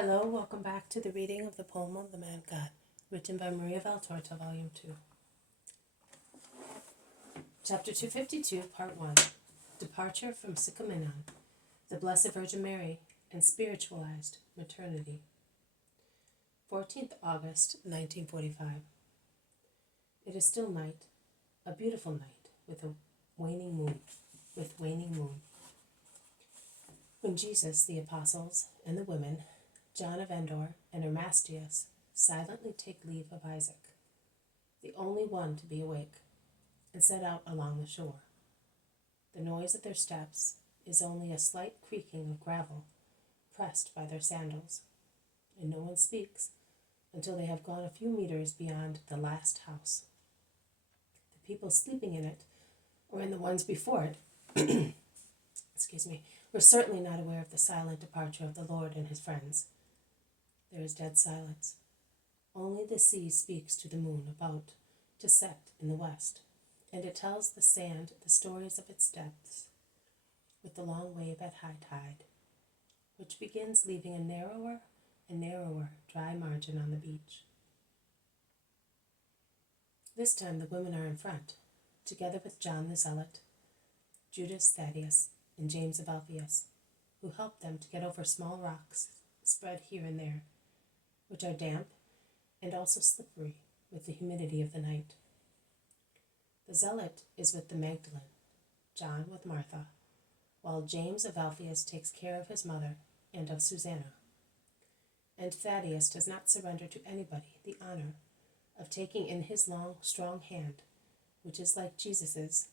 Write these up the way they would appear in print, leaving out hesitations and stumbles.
Hello, welcome back to the reading of the poem of the Man-God, written by Maria Valtorta, Volume 2. Chapter 252, Part 1, Departure from Sicaminon, the Blessed Virgin Mary, and Spiritualized Maternity. 14th August, 1945. It is still night, a beautiful night, with waning moon. When Jesus, the apostles, and the women, John of Endor and Ermastius, silently take leave of Isaac, the only one to be awake, and set out along the shore. The noise of their steps is only a slight creaking of gravel pressed by their sandals, and no one speaks until they have gone a few meters beyond the last house. The people sleeping in it, or in the ones before it, were certainly not aware of the silent departure of the Lord and his friends. There is dead silence. Only the sea speaks to the moon about to set in the west, and it tells the sand the stories of its depths, with the long wave at high tide, which begins leaving a narrower and narrower dry margin on the beach. This time the women are in front, together with John the Zealot, Judas Thaddeus, and James of Alphaeus, who help them to get over small rocks spread here and there, which are damp and also slippery with the humidity of the night. The Zealot is with the Magdalene, John with Martha, while James of Alphaeus takes care of his mother and of Susanna. And Thaddeus does not surrender to anybody the honor of taking in his long, strong hand, which is like Jesus's,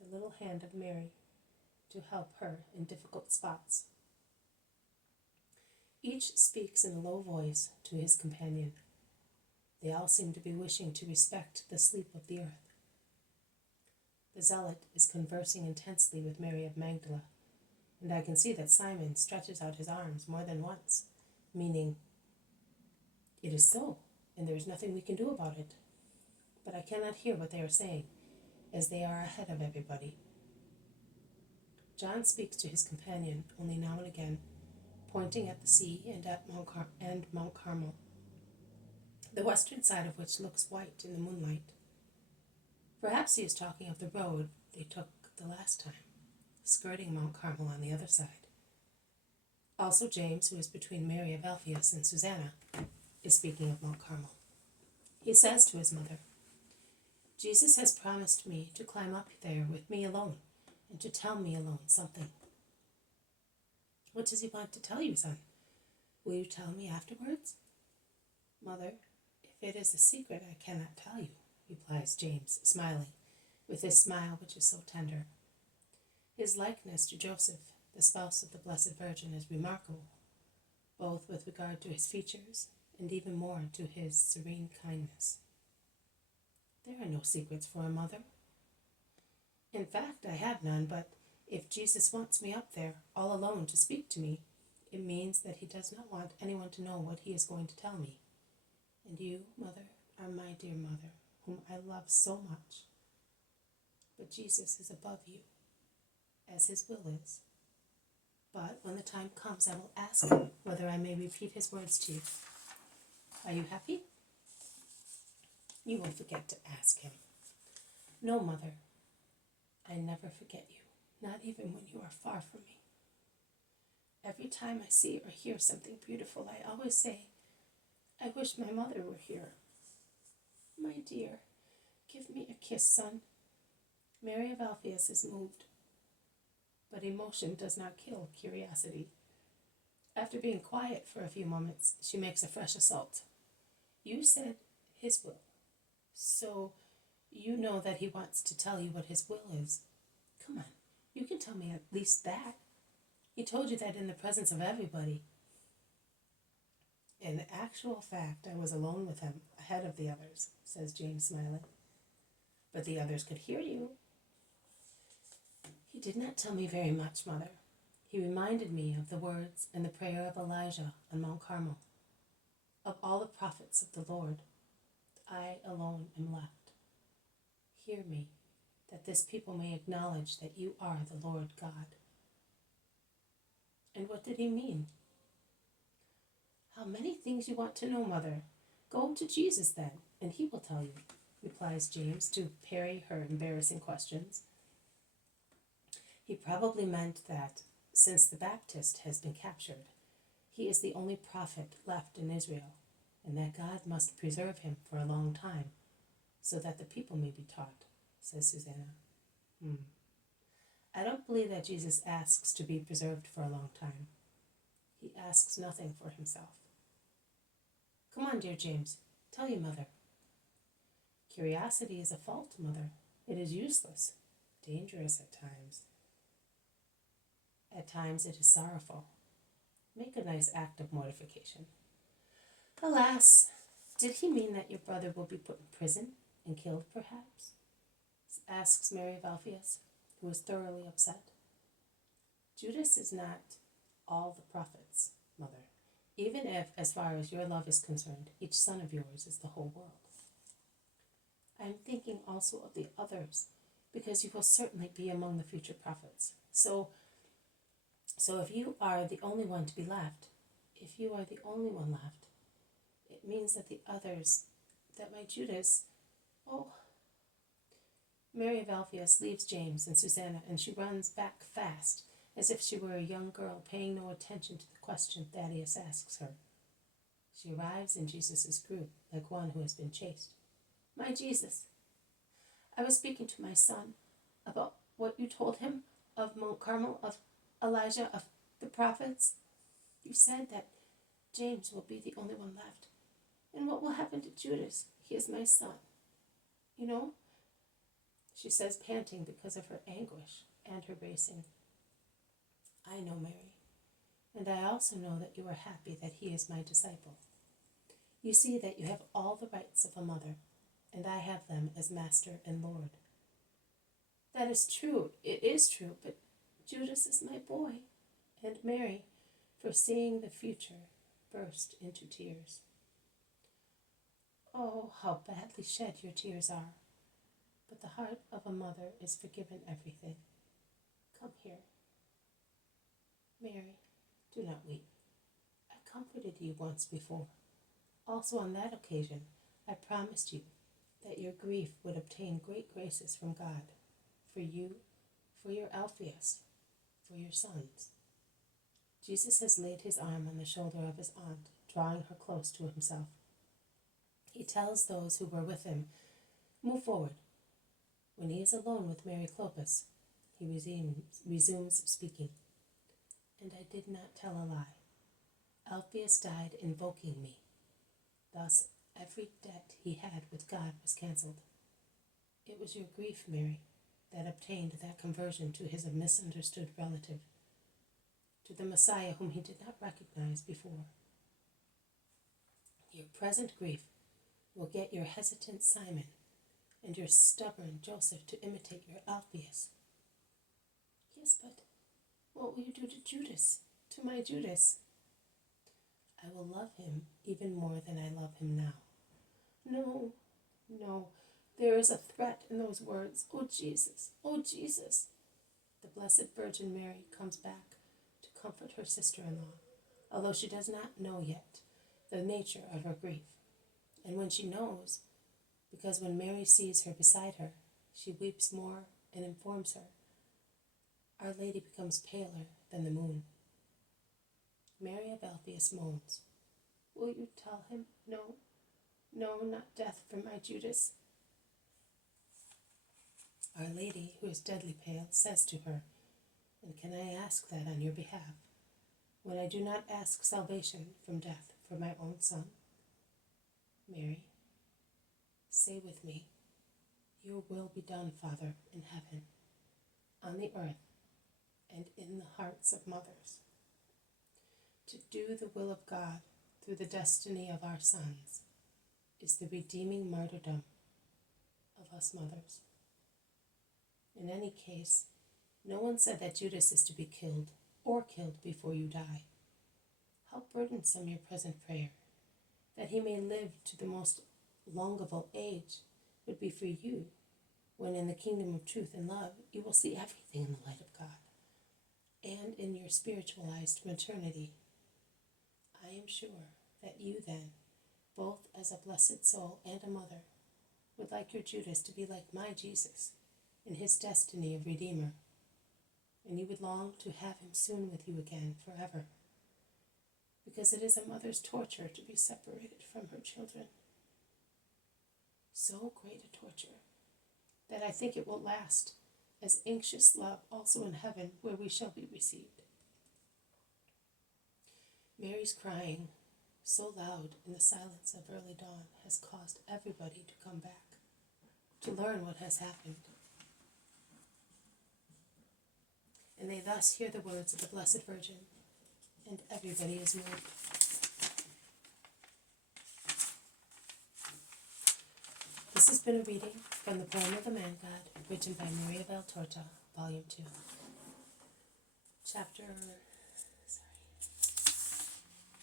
the little hand of Mary, to help her in difficult spots. Each speaks in a low voice to his companion. They all seem to be wishing to respect the sleep of the earth. The Zealot is conversing intensely with Mary of Magdala, and I can see that Simon stretches out his arms more than once, meaning, "It is so, and there is nothing we can do about it." But I cannot hear what they are saying, as they are ahead of everybody. John speaks to his companion only now and again, pointing at the sea and at Mount Carmel, the western side of which looks white in the moonlight. Perhaps he is talking of the road they took the last time, skirting Mount Carmel on the other side. Also James, who is between Mary of Alphaeus and Susanna, is speaking of Mount Carmel. He says to his mother, "Jesus has promised me to climb up there with me alone, and to tell me alone something." "What does he want to tell you, son? Will you tell me afterwards?" "Mother, if it is a secret, I cannot tell you," replies James, smiling, with his smile which is so tender. His likeness to Joseph, the spouse of the Blessed Virgin, is remarkable, both with regard to his features and even more to his serene kindness. "There are no secrets for a mother." "In fact, I have none, but if Jesus wants me up there, all alone, to speak to me, it means that he does not want anyone to know what he is going to tell me. And you, mother, are my dear mother, whom I love so much. But Jesus is above you, as his will is. But when the time comes, I will ask him whether I may repeat his words to you. Are you happy?" "You will forget to ask him." "No, mother. I never forget you, not even when you are far from me. Every time I see or hear something beautiful, I always say, 'I wish my mother were here.' My dear, give me a kiss, son." Mary of Alphaeus is moved, but emotion does not kill curiosity. After being quiet for a few moments, she makes a fresh assault. "You said his will, so you know that he wants to tell you what his will is. Come on, you can tell me at least that. He told you that in the presence of everybody." "In actual fact, I was alone with him, ahead of the others," says James, smiling. "But the others could hear you." "He did not tell me very much, mother. He reminded me of the words and the prayer of Elijah on Mount Carmel. Of all the prophets of the Lord, I alone am left. Hear me, that this people may acknowledge that you are the Lord God." "And what did he mean?" Many things you want to know, Mother. Go to Jesus then, and he will tell you, replies James to parry her embarrassing questions. He probably meant that, since the Baptist has been captured, he is the only prophet left in Israel, and that God must preserve him for a long time, so that the people may be taught, says Susanna. I don't believe that Jesus asks to be preserved for a long time. He asks nothing for himself. Come on, dear James, tell your mother. Curiosity is a fault, Mother. It is useless, dangerous at times. At times it is sorrowful. Make a nice act of mortification. Alas, did he mean that your brother will be put in prison and killed, perhaps? Asks Mary of Alphaeus, who is thoroughly upset. Judas is not all the prophets, Mother, even if, as far as your love is concerned, each son of yours is the whole world. I am thinking also of the others, because you will certainly be among the future prophets. So if you are the only one to be left, it means that the others, that my Judas, Mary of Alphaeus leaves James and Susanna, and she runs back fast, as if she were a young girl paying no attention to the question Thaddeus asks her. She arrives in Jesus' group like one who has been chased. My Jesus, I was speaking to my son about what you told him of Mount Carmel, of Elijah, of the prophets. You said that James will be the only one left. And what will happen to Judas? He is my son. You know? She says, panting because of her anguish and her racing. I know, Mary, and I also know that you are happy that he is my disciple. You see that you have all the rights of a mother, and I have them as Master and Lord. That is true, it is true, but Judas is my boy. And Mary, foreseeing the future, burst into tears. Oh, how badly shed your tears are. But the heart of a mother is forgiven everything. Come here. Mary, do not weep. I comforted you once before. Also on that occasion, I promised you that your grief would obtain great graces from God, for you, for your Alphaeus, for your sons. Jesus has laid his arm on the shoulder of his aunt, drawing her close to himself. He tells those who were with him, move forward. When he is alone with Mary Clopas, he resumes speaking. And I did not tell a lie. Alphaeus died invoking me. Thus, every debt he had with God was cancelled. It was your grief, Mary, that obtained that conversion to his misunderstood relative, to the Messiah whom he did not recognize before. Your present grief will get your hesitant Simon and your stubborn Joseph to imitate your Alphaeus. Yes, but what will you do to Judas, to my Judas? I will love him even more than I love him now. No, there is a threat in those words. Oh, Jesus, oh, Jesus. The Blessed Virgin Mary comes back to comfort her sister-in-law, although she does not know yet the nature of her grief. And when she knows, because when Mary sees her beside her, she weeps more and informs her, Our Lady becomes paler than the moon. Mary of Alphaeus moans, Will you tell him? No, not death for my Judas. Our Lady, who is deadly pale, says to her, And can I ask that on your behalf, when I do not ask salvation from death for my own son? Mary, say with me, Your will be done, Father, in heaven, on the earth, and in the hearts of mothers. To do the will of God through the destiny of our sons is the redeeming martyrdom of us mothers. In any case, no one said that Judas is to be killed or killed before you die. How burdensome your present prayer, that he may live to the most longable age, would be for you, when in the kingdom of truth and love you will see everything in the light of God, and in your spiritualized maternity. I am sure that you then, both as a blessed soul and a mother, would like your Judas to be like my Jesus in his destiny of Redeemer, and you would long to have him soon with you again forever, because it is a mother's torture to be separated from her children. So great a torture that I think it will last as anxious love also in heaven, where we shall be received. Mary's crying, so loud in the silence of early dawn, has caused everybody to come back, to learn what has happened. And they thus hear the words of the Blessed Virgin, and everybody is moved. This has been a reading from the poem of the Man-God, written by Maria Valtorta, Volume 2. Chapter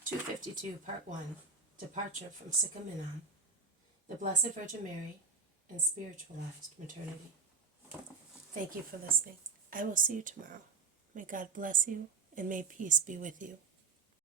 252, Part 1, Departure from Sicaminon, the Blessed Virgin Mary, and Spiritualized Maternity. Thank you for listening. I will see you tomorrow. May God bless you, and may peace be with you.